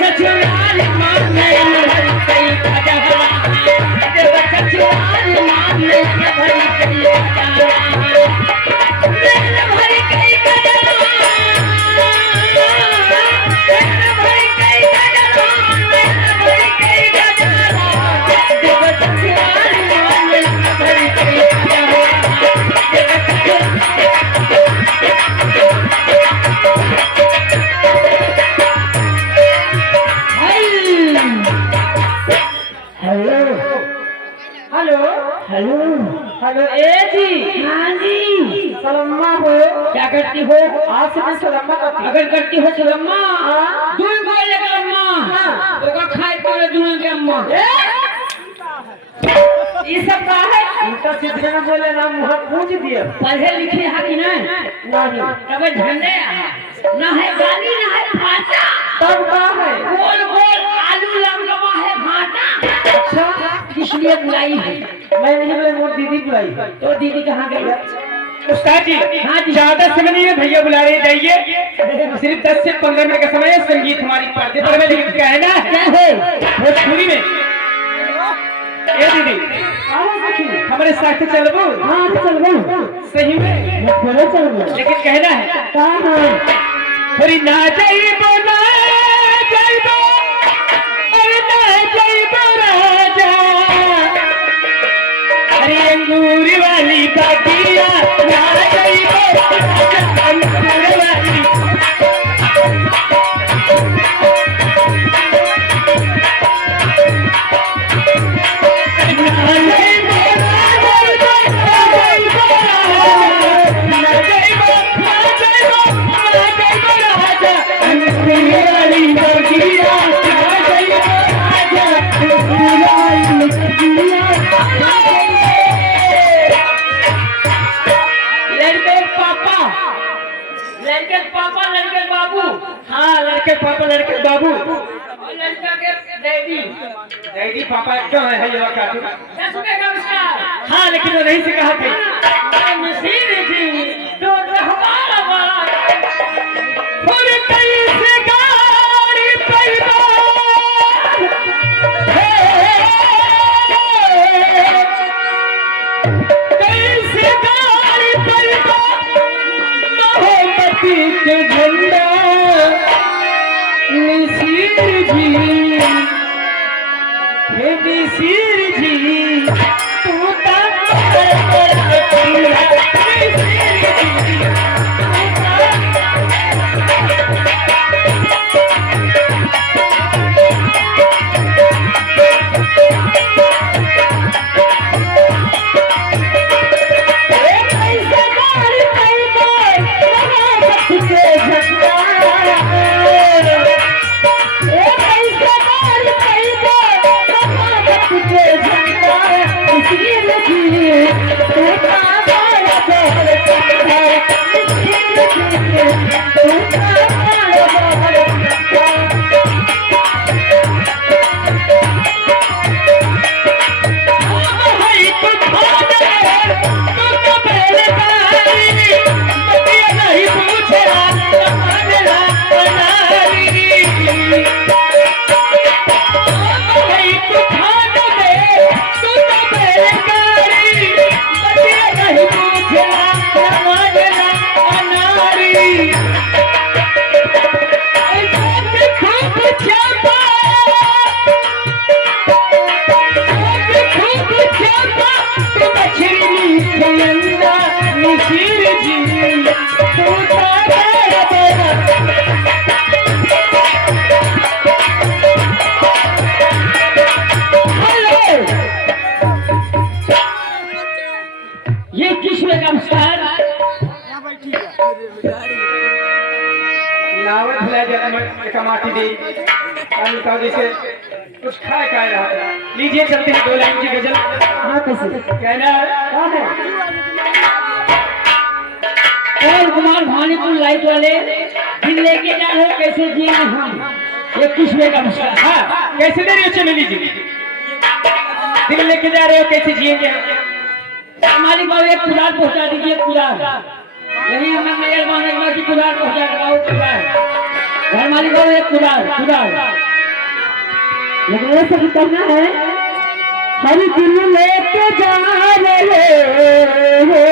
सचुराल माने भरी कई खजरा देव सचुराल माने भरी कई खजरा देव भरी कई खजरा देव भरी कई खजरा देव भरी कई खजरा देव सचुराल माने भरी कई खजरा देव हेलो हेलो हेलो ए जी। हाँ जी सलम्मा हो। क्या करती हो? आज से मैं सलम्मा करती हूँ। अगर करती हो सलम्मा हाँ। दूर बोले अम्मा हाँ। तो खाए तो दूर के अम्मा ये सब का है? इनका सीधे में बोले ना मुँह पूछ दिया। पढ़े लिखे है कि नहीं? नहीं। तब झंडे ना है गाली ना है भाषा तब का है? गोल गोल आलू लमलमा है भाटा। अच्छा इसलिए बुलाई है। मैं नहीं बोले मोर दीदी बुलाई। तो दीदी कहाँ गई? उस्ताद जी हाँ जी। ज्यादा समय नहीं है, भैया बुला रहे जाइए। सिर्फ 10 से 15 मिनट का समय है। संगीत हमारी पर्दे पर में, लेकिन कहना है क्या है? भोजपुरी में। ए दीदी हमारे साथ चलबो? हाँ चल सही में, चल लेकिन कहना है अरे ना जाइबो ना जाइबो अरे ना जाइबो राजा, अरे अंगूर वाली बागिया ना जाइबो राजा, अंगूर वाली लड़के बाबू। हाँ लड़के पापा लड़के बाबू और लड़का के डैडी। डैडी पापा एकदम है ये काटू। 10 रुपए का पुरस्कार। हाँ लेकिन वो नहीं से कहा थे नसीब थी तो हमारा बड़ा और कैसे गाड़ी पैदा कैसे गाड़ी पैदा मोहब्बती के झंडा नसीर जी हे नसीर जी तू कमाटी दे जैसे कुछ खाए खाए रहा। लीजिए चलते हैं 2 लाइन की गजल। हाँ कैसे कहना है और कुमार भानीपुर लाइट वाले दिन लेके जा रहे कैसे जिए हम 21वें का पुरस्कार। हाँ कैसे दे रही हो चमेली जी? दिन लेके जा रहे हो कैसे जिएंगे? हमारी बाबू एक कुदार पहुंचा दीजिए। कुदार यही हमें मेयर मानेगा कि कुदार पहुंचा दो। कुदार घर मालिक एक कुदार कुदार लेकिन ये सब करना है, हर दिल लेके जा रहे हो